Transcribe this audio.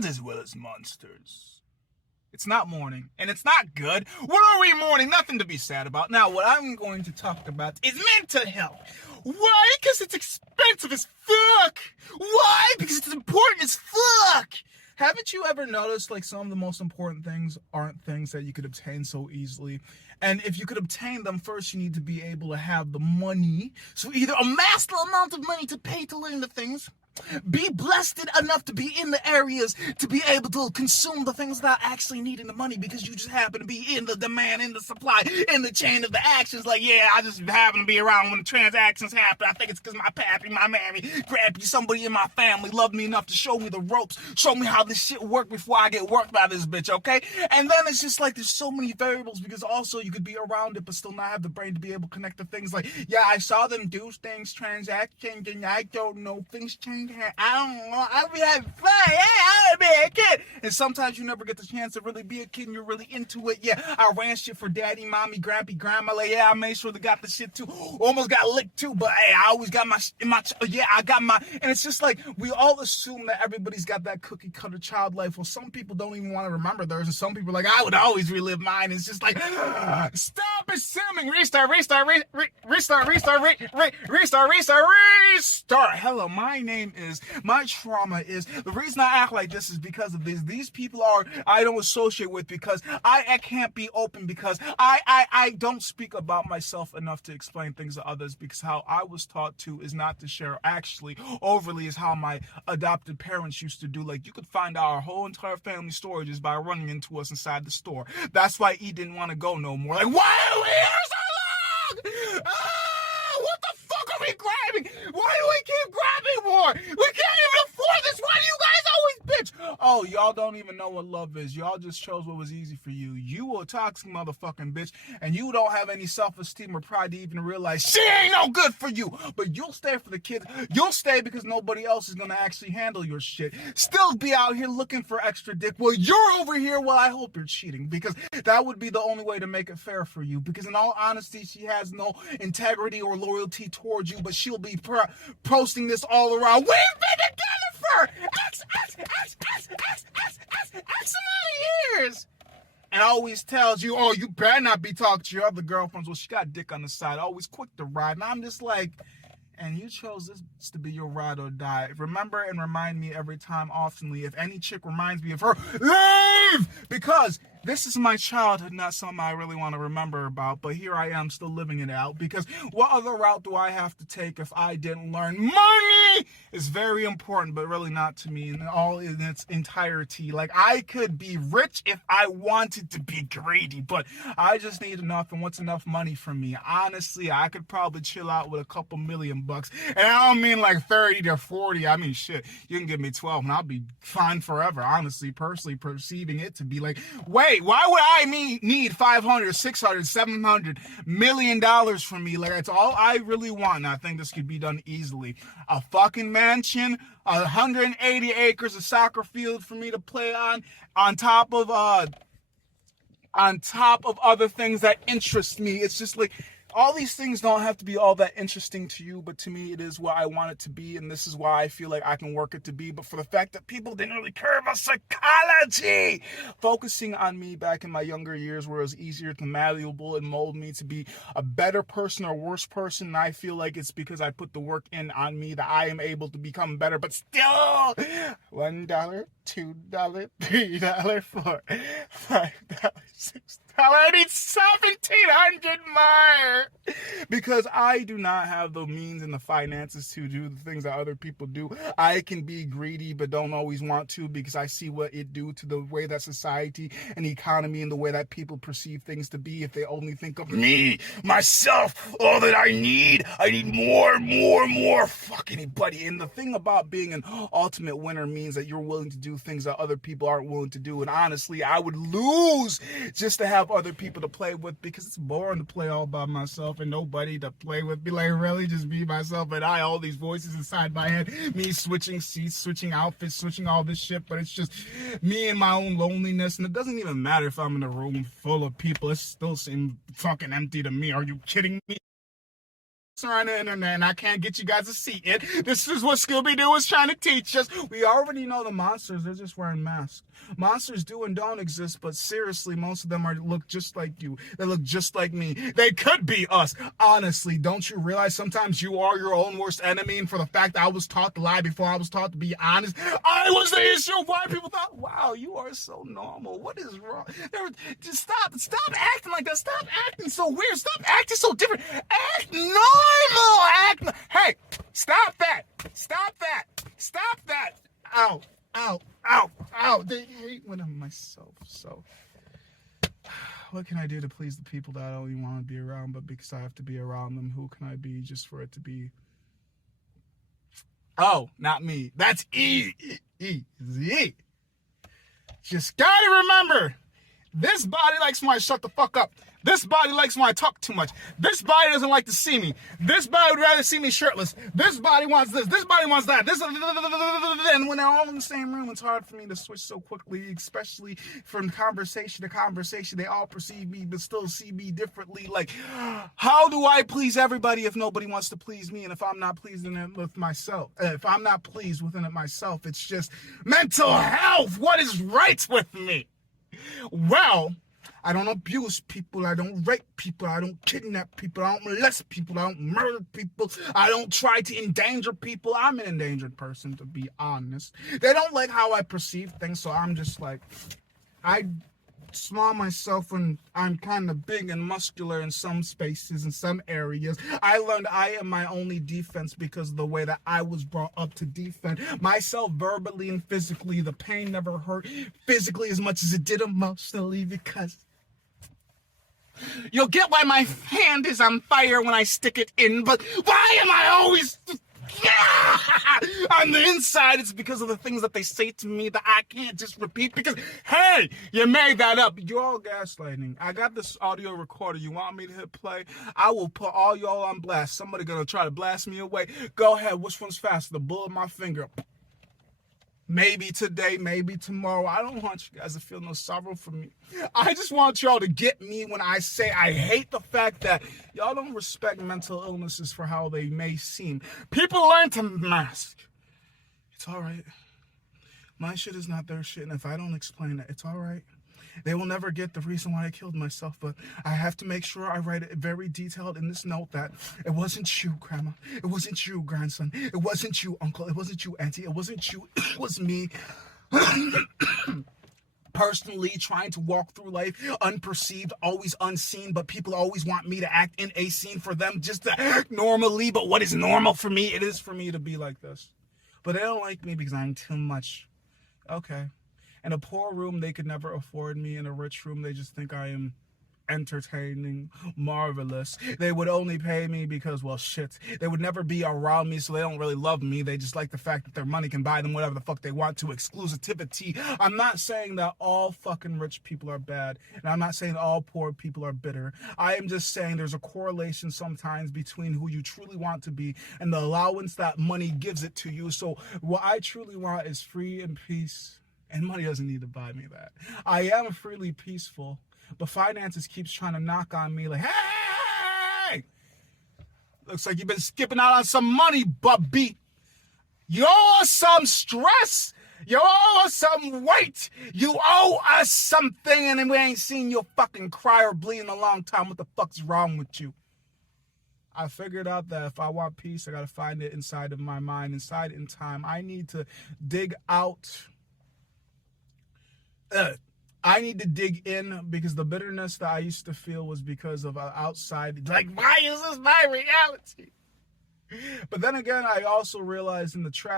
not as well as monsters. It's not mourning, and it's not good. What are we mourning? Nothing to be sad about. Now, what I'm going to talk about is mental health. Why? Because it's expensive as fuck. Why? Because it's important as fuck. Haven't you ever noticed, like, some of the most important things aren't things that you could obtain so easily? And if you could obtain them, first you need to be able to have the money. So either amass the amount of money to pay to learn the things, be blessed enough to be in the areas to be able to consume the things without actually needing the money because you just happen to be in the demand, in the supply, in the chain of the actions. Like, yeah, I just happen to be around when the transactions happen. I think it's because my pappy, my mammy, grabby, somebody in my family loved me enough to show me the ropes, show me how this shit worked before I get worked by this bitch, okay? And then it's just like there's so many variables because also you could be around it but still not have the brain to be able to connect the things. Like, yeah, I saw them do things, transactions, and I don't know, things change. I don't know. I'll be having fun. Yeah, I'll be a kid. And sometimes you never get the chance to really be a kid and you're really into it. Yeah, I ran shit for daddy, mommy, grampy, grandma. Like, yeah, I made sure they got the shit too. Almost got licked too, but hey, I always got I got my, and it's just like, we all assume that everybody's got that cookie cutter child life. Well, some people don't even want to remember theirs. And some people are like, I would always relive mine. It's just like, stop assuming. Restart. Hello, my name is, my trauma is, the reason I act like this is because of this. These people I don't associate with because I can't be open because I don't speak about myself enough to explain things to others because how I was taught to is not to share. Actually, overly is how my adopted parents used to do. Like, you could find out our whole entire family story just by running into us inside the store. That's why E didn't want to go no more. Like, why are we here so long? What the fuck are we grabbing? Why do we keep grabbing more? We can't even afford this. Why do you guys always bitch? Oh, y'all don't even know what love is. Y'all just chose what was easy for you. You a toxic motherfucking bitch, and you don't have any self-esteem or pride to even realize she ain't no good for you. But you'll stay for the kids. You'll stay because nobody else is gonna actually handle your shit. Still be out here looking for extra dick. Well, you're over here. Well, I hope you're cheating because that would be the only way to make it fair for you. Because in all honesty, she has no integrity or loyalty towards you, but she'll be posting this all around. We've been together for X amount of years. And always tells you, oh, you better not be talking to your other girlfriends. Well, she got dick on the side, always quick to ride. And I'm just like, and you chose this to be your ride or die. Remember and remind me every time, oftenly, if any chick reminds me of her, leave! Because this is my childhood, not something I really want to remember about, but here I am still living it out, because what other route do I have to take if I didn't learn? Money is very important, but really not to me in its entirety. Like, I could be rich if I wanted to be greedy, but I just need enough, and what's enough money for me? Honestly, I could probably chill out with a couple $1,000,000, and I don't mean like 30 to 40, I mean shit, you can give me 12 and I'll be fine forever, honestly, personally perceiving it to be like, wait, why would I need 500, 600, 700 $1,000,000 from me? Like, that's all I really want, and I think this could be done easily. A fucking mansion, 180 acres of soccer field for me to play on top of other things that interest me. It's just like, all these things don't have to be all that interesting to you, but to me it is what I want it to be, and this is why I feel like I can work it to be. But for the fact that people didn't really care about psychology, focusing on me back in my younger years where it was easier to malleable and mold me to be a better person or worse person, and I feel like it's because I put the work in on me that I am able to become better. But still, $1, $2, $3, $4, $5, $6. I need 1,700 more because I do not have the means and the finances to do the things that other people do. I can be greedy, but don't always want to, because I see what it do to the way that society and the economy and the way that people perceive things to be if they only think of me, myself, all that I need more, fuck anybody. And the thing about being an ultimate winner means that you're willing to do things that other people aren't willing to do. And honestly, I would lose just to have other people to play with, because it's boring to play all by myself and nobody to play with. Be like, really, just be myself and I, all these voices inside my head, me switching seats, switching outfits, switching all this shit, but it's just me and my own loneliness. And it doesn't even matter if I'm in a room full of people, it still seems fucking empty to me. Are you kidding me? on the internet, and I can't get you guys to see it. This is what Scooby-Doo is trying to teach us. We already know the monsters, they're just wearing masks. Monsters do and don't exist, but seriously, most of them look just like you. They look just like me. They could be us. Honestly, don't you realize sometimes you are your own worst enemy? And for the fact that I was taught to lie before I was taught to be honest, I was the issue of why people thought, wow, you are so normal. What is wrong? Just stop acting like that. Stop acting so weird. Stop acting so different. Act normal. Hey, stop that. Stop that. Stop that. Ow. Ow, ow, ow. They hate when I'm myself. So, what can I do to please the people that I don't even want to be around, but because I have to be around them, who can I be just for it to be? Oh, not me. That's easy. Just gotta remember, this body likes when I shut the fuck up. This body likes when I talk too much. This body doesn't like to see me. This body would rather see me shirtless. This body wants this. This body wants that. And when they're all in the same room, it's hard for me to switch so quickly, especially from conversation to conversation. They all perceive me, but still see me differently. Like, how do I please everybody if nobody wants to please me? And if I'm not pleased with myself, if I'm not pleased within it myself, it's just mental health. What is right with me? Well, I don't abuse people, I don't rape people, I don't kidnap people, I don't molest people, I don't murder people, I don't try to endanger people. I'm an endangered person, to be honest. They don't like how I perceive things, so I'm just like, I small myself and I'm kind of big and muscular in some spaces, in some areas. I learned I am my only defense because of the way that I was brought up to defend myself verbally and physically. The pain never hurt physically as much as it did emotionally, because you'll get why my hand is on fire when I stick it in, but why am I always on the inside? It's because of the things that they say to me that I can't just repeat because, hey, you made that up. You're all gaslighting. I got this audio recorder. You want me to hit play? I will put all y'all on blast. Somebody gonna try to blast me away. Go ahead. Which one's faster? The bullet in my finger. Maybe today, maybe tomorrow. I don't want you guys to feel no sorrow for me. I just want y'all to get me when I say I hate the fact that y'all don't respect mental illnesses for how they may seem. People learn to mask. It's all right. My shit is not their shit, and if I don't explain it, it's all right. They will never get the reason why I killed myself, but I have to make sure I write it very detailed in this note that it wasn't you, Grandma. It wasn't you, grandson. It wasn't you, uncle. It wasn't you, auntie. It wasn't you. It was me. Personally trying to walk through life unperceived, always unseen, but people always want me to act in a scene for them just to act normally. But what is normal for me? It is for me to be like this. But they don't like me because I'm too much. Okay. In a poor room, they could never afford me. In a rich room, they just think I am entertaining, marvelous. They would only pay me because, well, shit. They would never be around me, so they don't really love me. They just like the fact that their money can buy them whatever the fuck they want to. Exclusivity. I'm not saying that all fucking rich people are bad, and I'm not saying all poor people are bitter. I am just saying there's a correlation sometimes between who you truly want to be and the allowance that money gives it to you. So what I truly want is free and peace. And money doesn't need to buy me that. I am freely peaceful, but finances keeps trying to knock on me like, hey! Looks like you've been skipping out on some money, Bubby. You owe us some stress. You owe us some weight. You owe us something, and we ain't seen you fucking cry or bleed in a long time. What the fuck's wrong with you? I figured out that if I want peace, I gotta find it inside of my mind, inside in time. I need to dig out. I need to dig in because the bitterness that I used to feel was because of outside. Like, why is this my reality? But then again, I also realized in the trap.